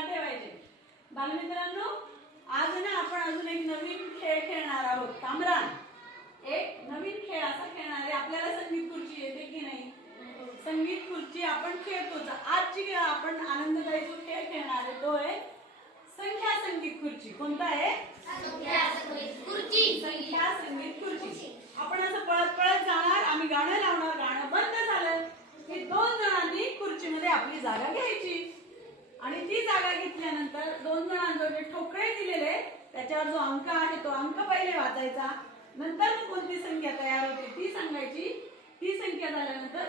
लक्षात ठेवायचे. बालमित्रांनो, आज ना आपण अजून एक नवीन खेळ खेळणार आहोत. कामरान, एक नवीन खेळ असा खेळणार आहे. आपल्याला संगीत खुर्ची येते की नाही? संगीत खुर्ची आपण खेळतोच. आज जी आपण आनंददायी जो खेळ खेळणार आहे तो आहे संख्या संगीत खुर्ची. कोणता आहे? संख्या संगीत खुर्ची. संख्या संगीत खुर्ची. आपण असं पळत पळत जाणार, आम्ही गाणं लावणार, गाणं बंद झालं की दोन जणांनी खुर्चीमध्ये आपली जागा घ्यायची आणि ती जागा घेतल्यानंतर दोन जणांजवळ जे ठोकळे दिलेले त्याच्यावर जो अंक आहे तो अंक पहिले वाचायचा. नंतर कोणती संख्या तयार होते ती सांगायची. ती संख्या झाल्यानंतर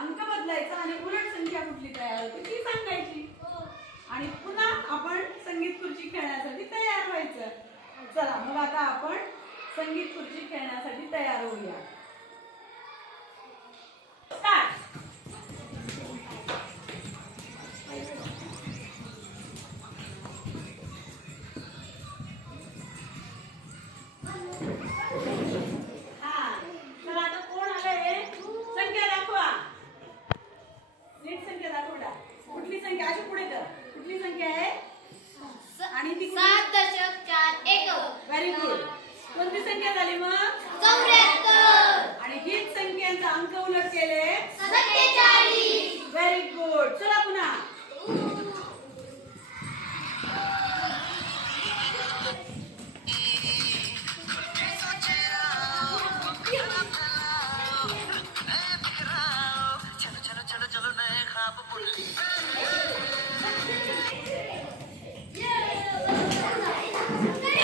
अंक बदलायचा आणि उलट संख्या कुठली तयार होते ती सांगायची आणि पुन्हा आपण संगीत खुर्ची खेळण्यासाठी तयार व्हायचं. चला मग आता आपण संगीत खुर्ची खेळण्यासाठी तयार होऊया. स्टार्ट. कुठली संख्या अशी पुढे कर. कुठली संख्या आहे? आणि ती 7.4 व्हेरी गुड. कोणती संख्या झाली मग? 74. आणि हीच संख्यांचा अंक उलट केले 47. Very good. चला पुन्हा.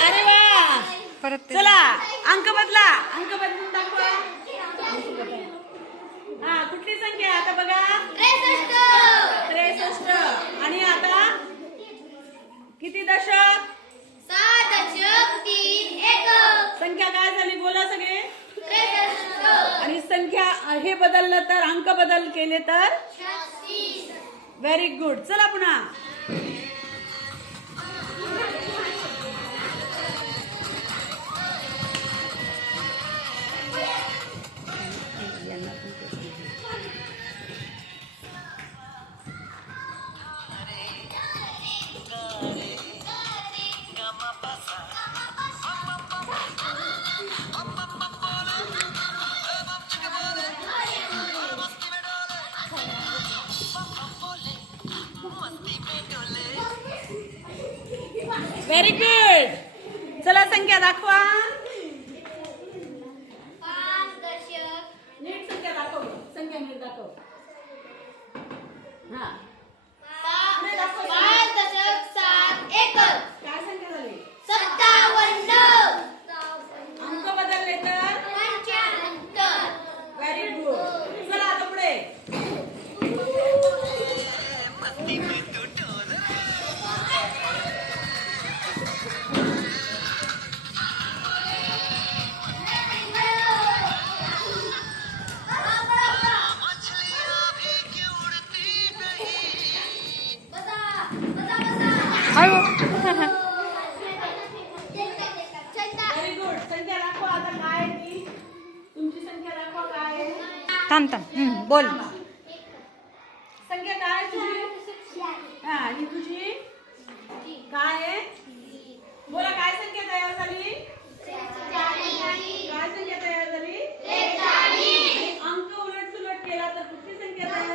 अरे वा. चला अंक बदला. अंक बदलून दाखवा. हा कुठली संख्या आता बघा? 63. आणि आता किती दशक? 7.31. संख्या काय झाली बोला सगळे? 63. आणि संख्या हे बदललं तर अंक बदल केले तर 36. Very good. चला पुन्हा. Very good. चला संख्या दाखवा. 5. नीट संख्या दाखव. संख्या नीट दाखव. हा 5.71. काय संख्या झाली? 57. अंक बदलले तर 75. Very good. चला आता पुढे. Very good. संख्या दाखवा आता. काय आहे ती? तुमची संख्या दाखवा. काय आहे? थांब बोल. संख्या काय आहे तुझी? हा आणि तुझी काय आहे? बोला काय संख्या तयार झाली? काय संख्या तयार झाली? आणि अंक उलट सुलट केला तर कुठली संख्या तयार